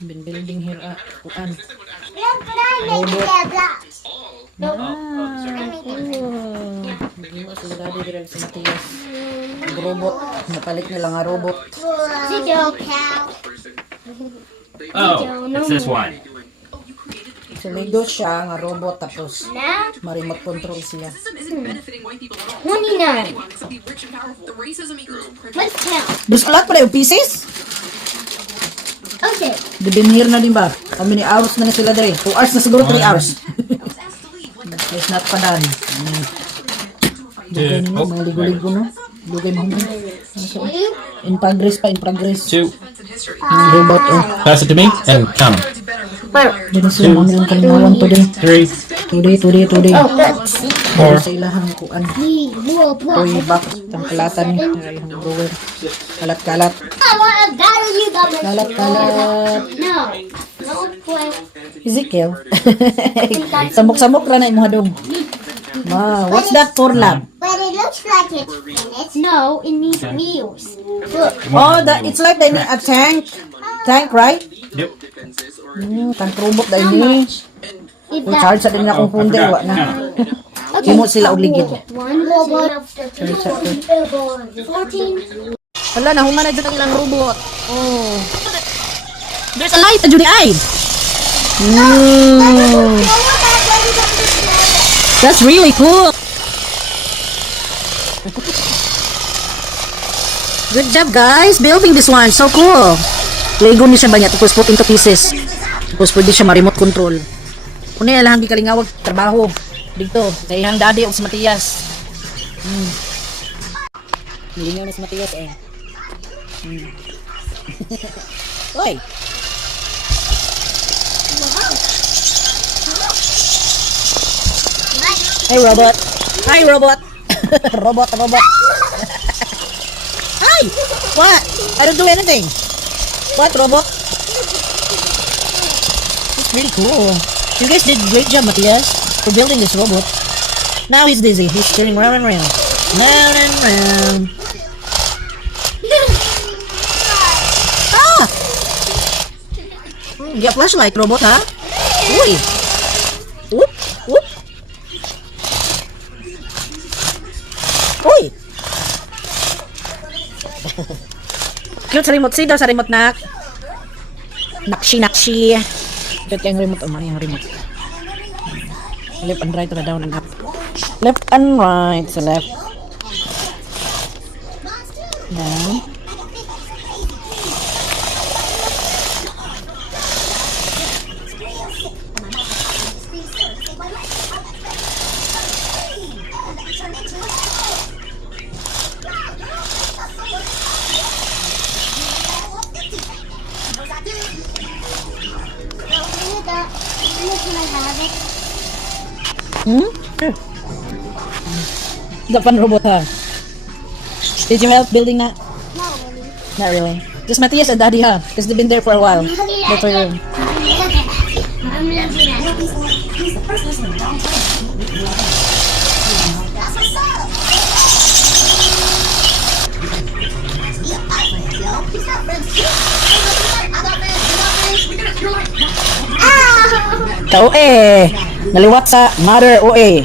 Been building here kuan. Robot. Sila dire sa Matias. Robot, napalit nila nga robot. Oh, it's this one. So Lego siya nga robot tapos ma-remote control siya. 29. Let's count. Bus ulat pa yung pieces? Okay. Dibinhir na din ba? How many hours na sila dire? 2 hours na siguro, 3 hours. It's not pa done. Dugay nila, mga ligo-ligo no? Dugay mo. In progress pa, in progress. 2. Robot Pass it to me and count 'em. Dito sila mga nilang kalingawan today. 3. Today. Oh, that's Dito sa ilahang kuan. Toy box, tangkalatan ni. Yung drawer. Kalat-kalat. Kalat-kalat. No. Don't play. Ezekiel. Samok-samok ra na imong hadong. Ma, what's that for, lab? But it looks like it's finished. No, it needs wheels. Look. Oh, it's like they need a tank. Tank, right? Yep. Tank robot dahil ni. If Kung charge sa din na kung punde, wa na. Okay. Himo sila og ligid. One robot. 14. Wala na, human na dyan ang ilang robot. Oh. There's a light, Judy Eye. That's really cool. Good job, guys. Building this one. So cool. Lego niya siya ba niya? Tapos put into pieces. Tapos pwede siya ma-remote control. Kung na lang kalingawag trabaho dito. Sa ihang daddy o si Matias. Hilingaw na si Matias eh. Oy! Hey robot! Hi robot! robot! Hi! What? I don't do anything! What robot? It's really cool. You guys did a great job, Matias, for building this robot. Now he's dizzy. He's turning round and round. Round and round. Ah! You got flashlight, robot, huh? Uy! Whoop! Whoop! Uy! Cute sa remote. See daw sa remote, nak. Nakshi. Cute yung remote. Oh, yung remote. Left and right na down and up. Left and right. So left. Down. Sure. The fun robot, huh? Did you help building that? Not really. Just Matthias and Daddy, huh? Because they've been there for a while. That's for you. I'm looking at it. Ka OA. Naliwat sa mother OA.